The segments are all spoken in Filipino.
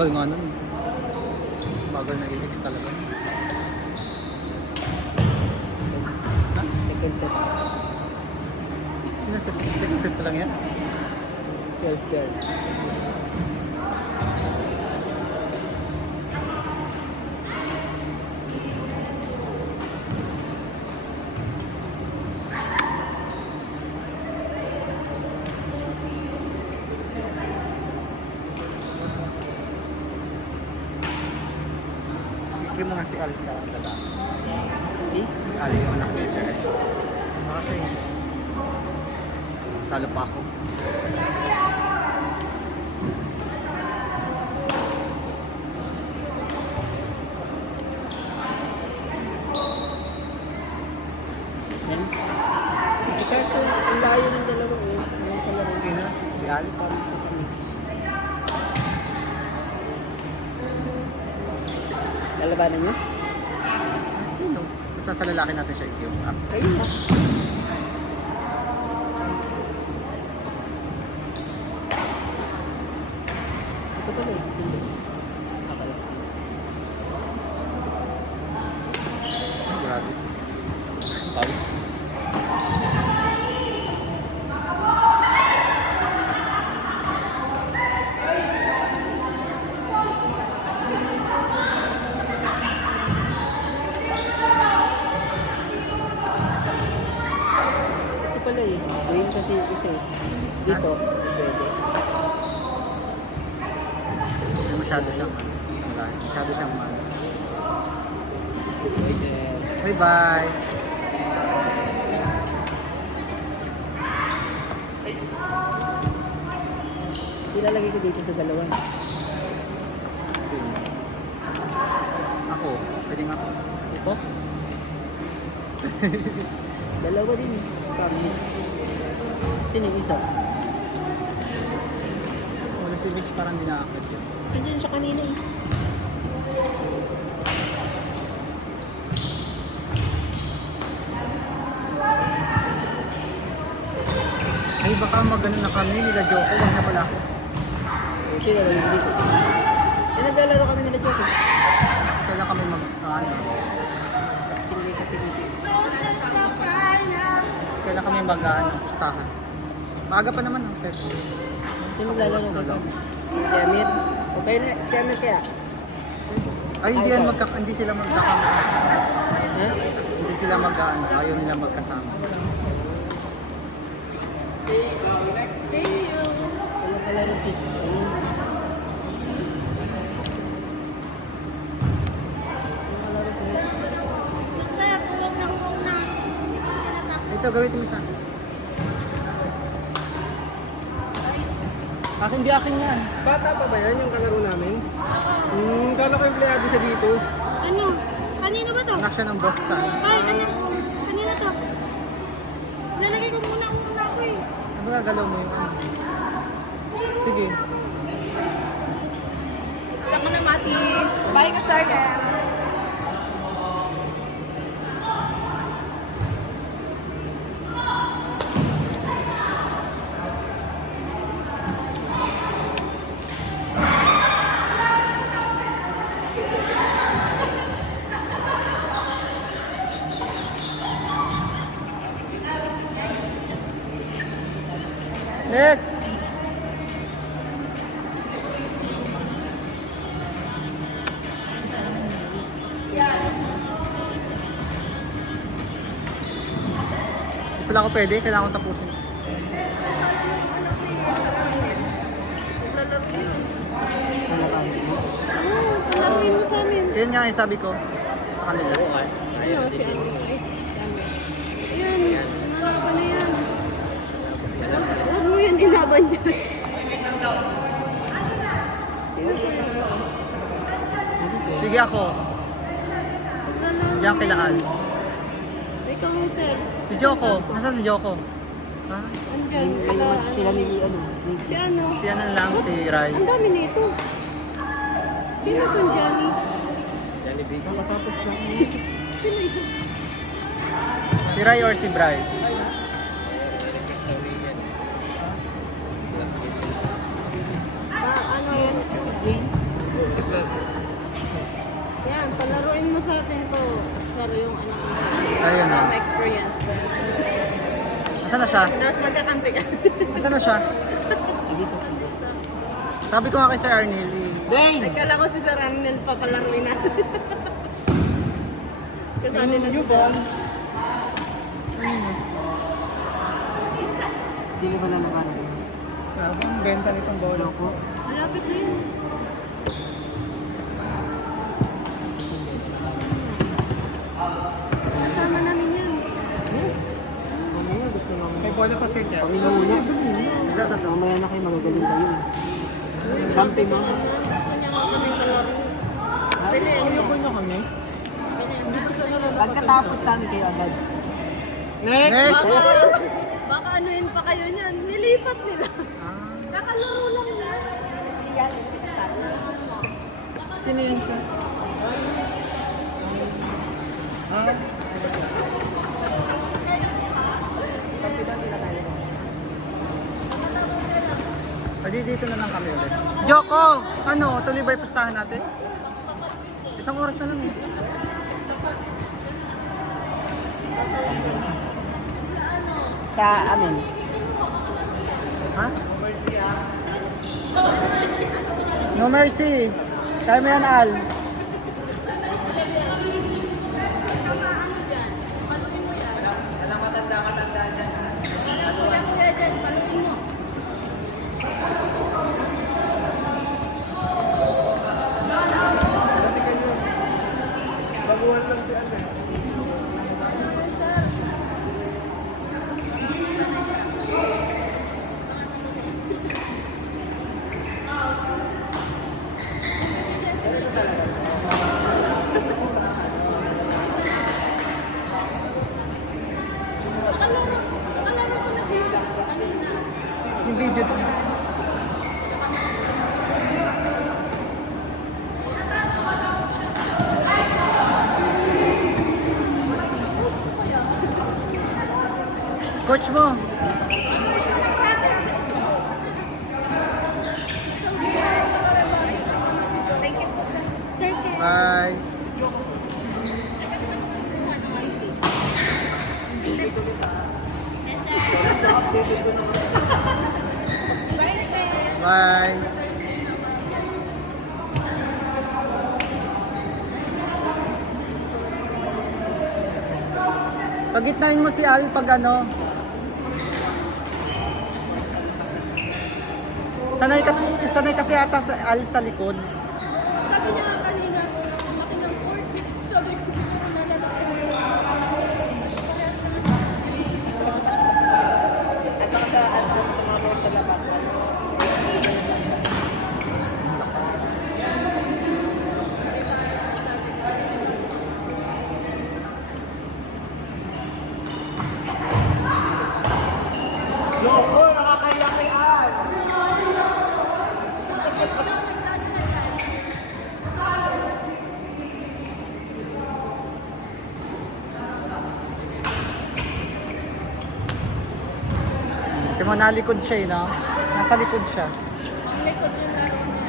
Tagal nga nun. Bagal na i-ex talaga. Ha? Second set. Second set pa lang yan? 12. Ikli mo nga si Al sa dala. See? Ali yung anak ni Sir. Kasi talo pa ako. Yan. Kasi ang layo ng dalawa eh. Ang kalaro. Sino? Si Al? Parang sa kami. Lalabanan niyo? At sino? Basta sa lalaki natin siya i-queue. Kayo mo. Ito pala eh. Hindi. Akala. Grabe. Pawis. Ito pala eh. Green kasi yung isa eh. Dito, pwede. Hindi masyado siyang wala. Masyado siyang man. Bye, sir. Bye bye. Ilalagay ko dito sa dalawa. Sino? Ako. Pwede nga ako. Ito? Dalawa din eh. Kami. Sino yung isa? Wala si Rich parang di nakakit yun. Nandiyan siya kanina eh. Ay baka magano na kami nila Joko. Wag na pala ako. Sino lalagay ko dito? Eh, naglalaro kami nila Joko. Kailan kami Sino kasi dito? kailan kami pustahan. Maaga pa naman ang set. Sino maglalaro dito? Si Amir. O kayo na, si Amir kaya? Ay hindi yan hindi sila magkakama. Ha? Hindi sila ayaw nila magkasama. Wala kalaro si Amir. Ito gawin mo sa akin. Akin di akin yan. Bata pa ba yan yung kalaro namin? Kala ko empleyado siya dito. Ano? Kanino ba to? Anak siya ng boss sa. Ay, ano? Kanino to? Lalagay ko muna ako eh. Ano ba galaw mo yun? Sige. Saka na, Mati. Bye ka, Sergeant. Next! Hindi pala ako pwede, kailangan kong tapusin. Laruin mo sa amin. Kaya nga yung sabi ko sa kanila. Ano, si ano? Ay, dami. Yan, nalaban na yan. Huwag mo yan ilaban dyan. Sige ako. Diyan kailangan. Ikaw, sir. Si Joko. Nasaan si Joko? Ha? Andyan. Sila ni ano? Si ano? Si ano lang, si Rai. Ang dami nito. Sino itong Johnny? Johnny B. Nakatapos na. Sino ito? Si Rai or si Bri? Ano yan? Jane? Palaruin mo sa atin to. Saro yung anak mo sa atin. Ayun, Para oh. ma-experience. Asan na siya? Tapos magkakampi ka. Asan na siya? Dito. Sabi ko nga kay Sir Arnel. Dane! Nagkala ko si Sir Arnel papalaruin natin. Kasali na Yung si Sir. Hindi ba nalaman? Grabe ang benta nitong bola ko. Malapit na yun. Sasama namin yan. Mamaya gusto naman. May bola pa Sir Tel. Panginoon na. Mamaya na kayo magagaling kayo. Camping mo. Naman, gusto niya nga kami kalaro. Pili, ano? Ano kami? Pili, Pagkatapos namin kayo agad. Next! Baka anuin pa kayo niyan. Nilipat nila. Kakalaro lang yan. Sino yan Sir? Pwede dito na lang kami ulit. Joko! Ano? Tuloy ba yung pustahan natin? Isang oras na lang eh. Sa amin. Ha? No mercy. Kaya mo yan, Al. Yung video doon. Coach mo. Sir, Ken. Bye. Bye. Pagitnain mo si Al pag ano. Sanay kasi ata sa Al sa likod. Sabi niya nga kanina, laki ng court. Sabi ko, nalalaki mo yung At saka sa mga road sa labas. Joko, nakakaya kay Al! Di mo nalikod siya eh, no? Nasa likod siya. ang likod yung laro niya.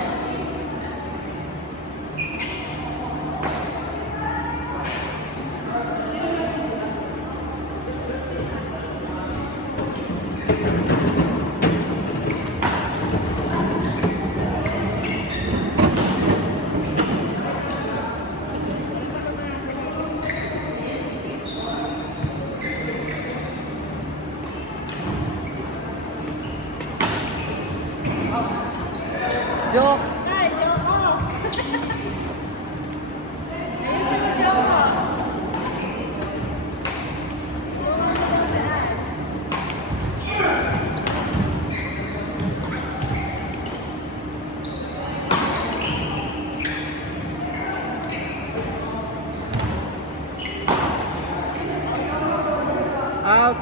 Joke! Ay, Joko! Ayun si Joko. Out!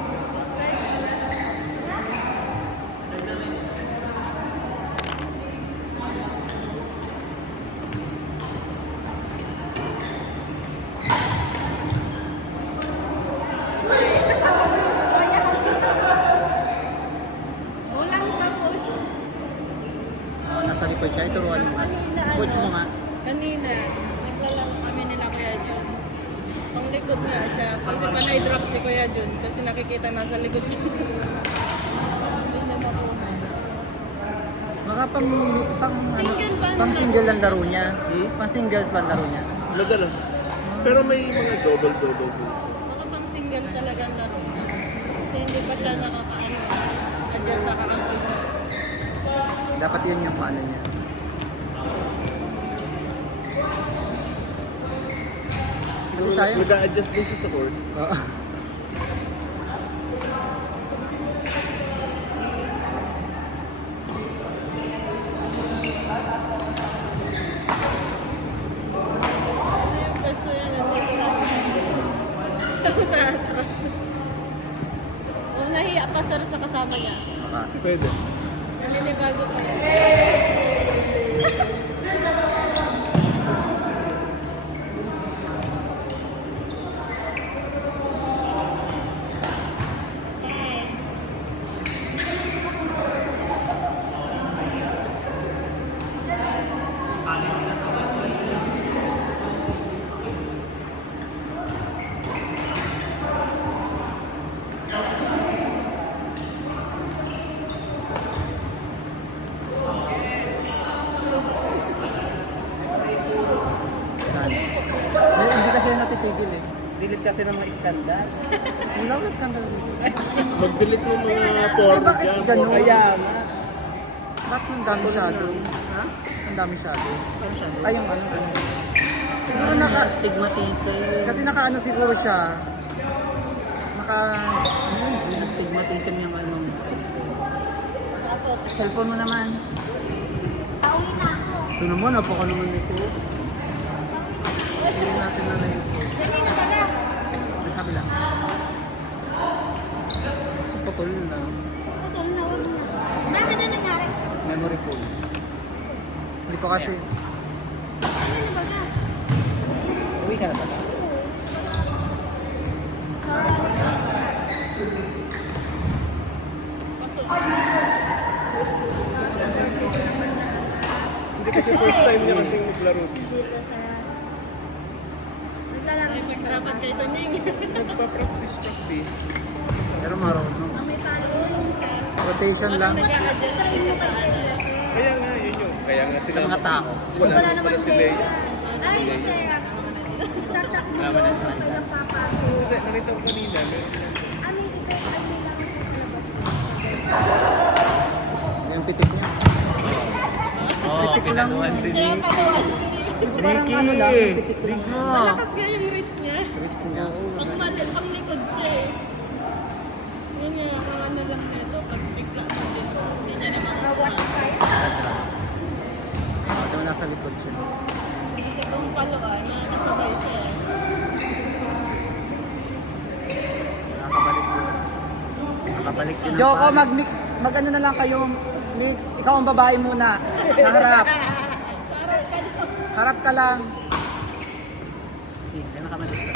Kasi panay drop si Kuya Jun kasi nakikita nasa likod siya. Hindi niya makuha. Baka pang Single ba? pang single ang laro niya. Hmm? Pang singles ba ang laro niya? Madalas. Pero may mga double-double po. Baka pang single talaga ang laro niya. Kasi hindi pa siya nakakaano. Adjust sa kakampi. Dapat yun yung paano niya. Siguro Kasi sayang. nag-a-adjust din siya sa court. Oo. Ano yung pwesto yan? Nandito lang. Tapos sa atras. O nahiya pa sir sa kasama niya. Baka. Pwede. Naninibago pa yan. Hindi kasi yun natitigil eh. Delete kasi ng mga skandal. Wala mo skandal dito. Mag-delete mo mga Eh, form bakit dyan. ganun? Ayan. Bakit ang dami shadow? Ha? Ang dami shadow. Ano siya? Ay, yung ano. Siguro naka... Stigmatizer. Kasi naka ano siguro siya. Naka... Ano yun? Stigmatism yung ano. Cellphone mo naman. Ito naman, napaka naman nito. Hindi natin na lang ito. Sabi lang. So, patol na. Bakit na nangyari? Memory full. Hindi ko kasi... Uwi ka na pala. Hindi kasi first time niya kasing maglaro. Ay, pagkarapat kay Tonying. Nagpa-practice. Pero marunong. Rotation lang. Nag-a-adjust siya sa ano. Kaya nga, yun yun. Kaya nga sila. Sa mga tao. Wala naman pala si Leia. Ay, Naman na siya. Hindi, nakita ko kanina. Meron yan. Yung pitik niya. Pitik lang. si kaya Nick. kaluhan si Parang Nicky! ano lang, yung pitik lang. Malakas nga yung wrist niya. Wrist niya. Pag likod siya eh. Yun nga, ang ano lang nito, pag bigla pag dito, hindi niya naman makuha. Ito nasa likod siya. Kasi kung paluan, makakasabay siya eh. Nakakabalik yun. Nakabalik yun. Joko, mag-mix. Mag-ano na lang kayo. Mix. Ikaw ang babae muna. Sa harap. Harap ka lang. Hindi na ka mag-istra.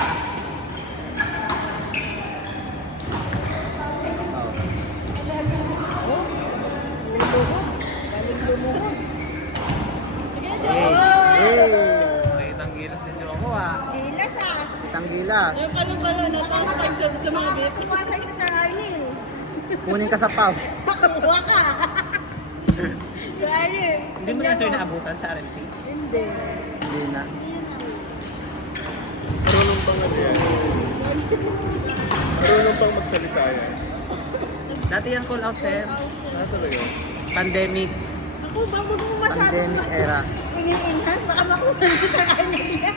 Itang gilas din Joko ah. Gilas ah. Itang gilas. Yung palo-palo na tapos pag sumabit. Iwasan si Sir Arlene. Kunin ka sa paw. Pakuha ka. Sir Arlene. Hindi mo na sir naabutan sa RLT? Hindi. Hindi na. Marunong pang ano yan. Marunong pang magsalita yan. Dati yung call out sir. Ah, talaga? Pandemic. Ako ba mo masyado Pandemic era. in-enhance? Baka makuha ni Sir Arlene yan.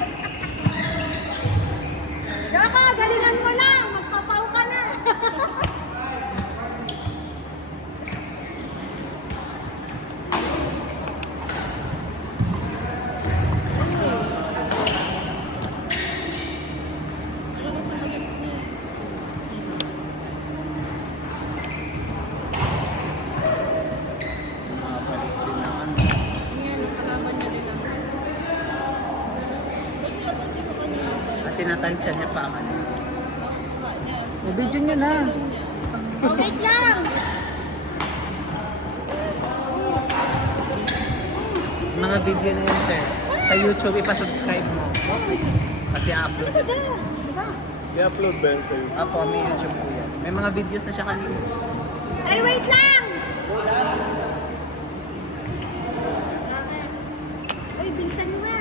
Jaka, galingan mo lang. Magpapaw ka na. Nakabalik din naman. Yun nga, nakalaban niya din ang net. Basta napansin ko kanina sa At tinatansya niya pa ang ano. nakuha niya. I-video niyo na. Niya. Oh, wait lang. Mga video na yan sir. Sa YouTube ipasubscribe mo. Kasi upload yan. Diba? I-upload ba yan sa YouTube? Apo, may YouTube po yan. May mga videos na siya kanina. Ay, wait lang! Uy, bilisan mo nga.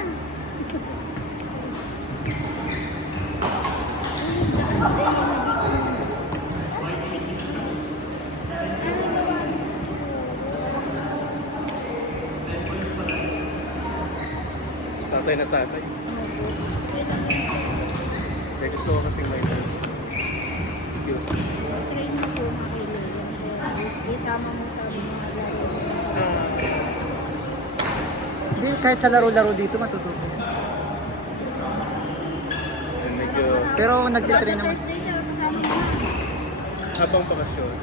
Tatay na tatay. May gusto ko kasing may nurse. Excuse me. Train mo po mga kaibigan. Isama mo sa mga laro. Hindi, kahit sa laro-laro dito matututo. And medyo Pero nagtitrain naman. Thursday siya, kasama mo na. habang pakasyon.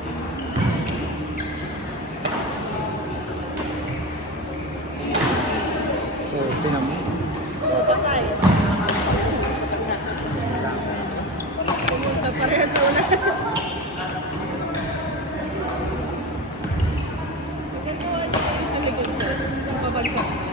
Oo, tingnan mo. Pumunta parehas sa ulan. Ganito ano kayo sa likod sa pabagsak na.